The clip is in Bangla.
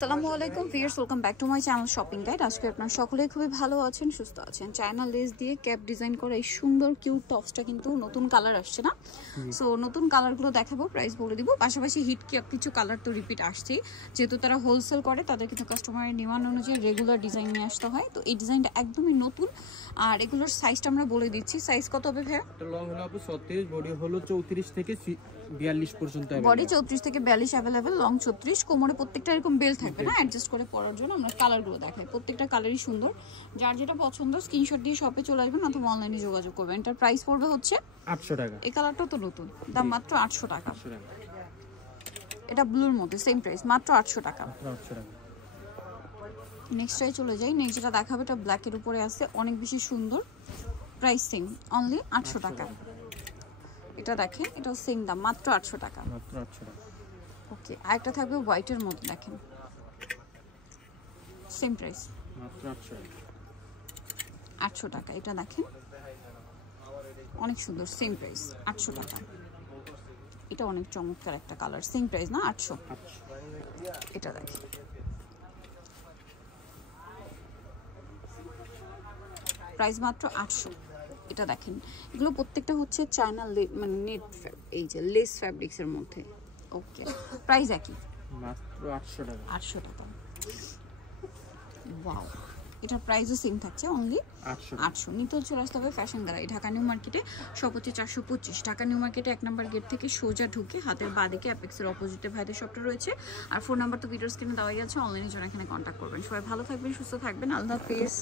আসসালামু আলাইকুম viewers, welcome back to my channel shopping guide. আজকে আপনারা সকলেই খুবই ভালো আছেন, সুস্থ আছেন। চায়না লেস দিয়ে ক্যাপ ডিজাইন করা এই সুন্দর কিউট টপসটা কিন্তু নতুন কালার আসছে না, সো নতুন কালারগুলো দেখাবো, প্রাইস বলে দিব। পাশাপাশি হিট কিছু কালার তো রিপিট আসছেই, যেহেতু তারা হোলসেল করে তাদের কিন্তু কাস্টমারের ডিমান্ড অনুযায়ী রেগুলার ডিজাইন নিয়ে আসতে হয়। তো এই ডিজাইনটা একদমই নতুন, আর এগুলোর সাইজটা আমরা বলে দিচ্ছি। সাইজ কত হবে ভাইয়া? লং হলো আপু 36, বডি হলো 34 থেকে 42 পর্যন্ত। বডি 34 থেকে 42 अवेलेबल, লং 36। কোমরে প্রত্যেকটা এরকম বেল থাকবে না, অ্যাডজাস্ট করে পরার জন্য। আমরা কালারগুলো দেখাই, প্রত্যেকটা কালারই সুন্দর। যার যেটা পছন্দ স্ক্রিনশট দিয়ে শপে চলে আসবেন অথবা অনলাইনে যোগাযোগ করবেন। এটার প্রাইস পড়বে হচ্ছে 800 টাকা। এই কালারটা তো নতুন, দাম মাত্র 800 টাকা। এটা ব্লুর মধ্যে সেম প্রাইস, মাত্র 800 টাকা। নেক্সটটাই চলে যাই। নেক্সট যেটা দেখাবে এটা ব্ল্যাকের উপরে আছে, অনেক বেশি সুন্দর। প্রাইস সেম, অনলি 800 টাকা। এটা দেখেন, এটাও সেম দাম, মাত্র 800 টাকা। মাত্র 800 টাকা। ওকে, আরেকটা থাকবে হোয়াইটের মধ্যে, দেখেন সেম প্রাইস, মাত্র 800 টাকা। 800 টাকা। এটা দেখেন অনেক সুন্দর, সেম প্রাইস 800 টাকা। এটা অনেক চমৎকার একটা কালার, সেম প্রাইস না, 800। এটা দেখেন, প্রাইস মাত্র 800। এটা দেখেন, এগুলো প্রত্যেকটা হচ্ছে চায়না মানে নেট, এই যে লেস ফ্যাব্রিক্স এর মধ্যে। ওকে, প্রাইস একই, মাত্র 800 টাকা। 800 টাকা। ওয়াও, এটার প্রাইসও সেম থাকছে, অনলি 800। নিতল চলে আসতে হবে ফ্যাশন গ্যালারি, ঢাকা নিউ মার্কেটে, শপ হচ্ছে 425। ঢাকা নিউ মার্কেটে 1 নম্বর গেট থেকে সোজা ঢুকে হাতের বাঁদিকে অ্যাপেক্সের অপোজিটে ভাইদের শপটা রয়েছে। আর ফোন নাম্বার তো ভিডিওর স্ক্রিনে দেওয়াই আছে, অনলাইনের জন্য এখানে কন্ট্যাক্ট করবেন। সবাই ভালো থাকবেন, সুস্থ থাকবেন, আল্লাহ হাফেজ।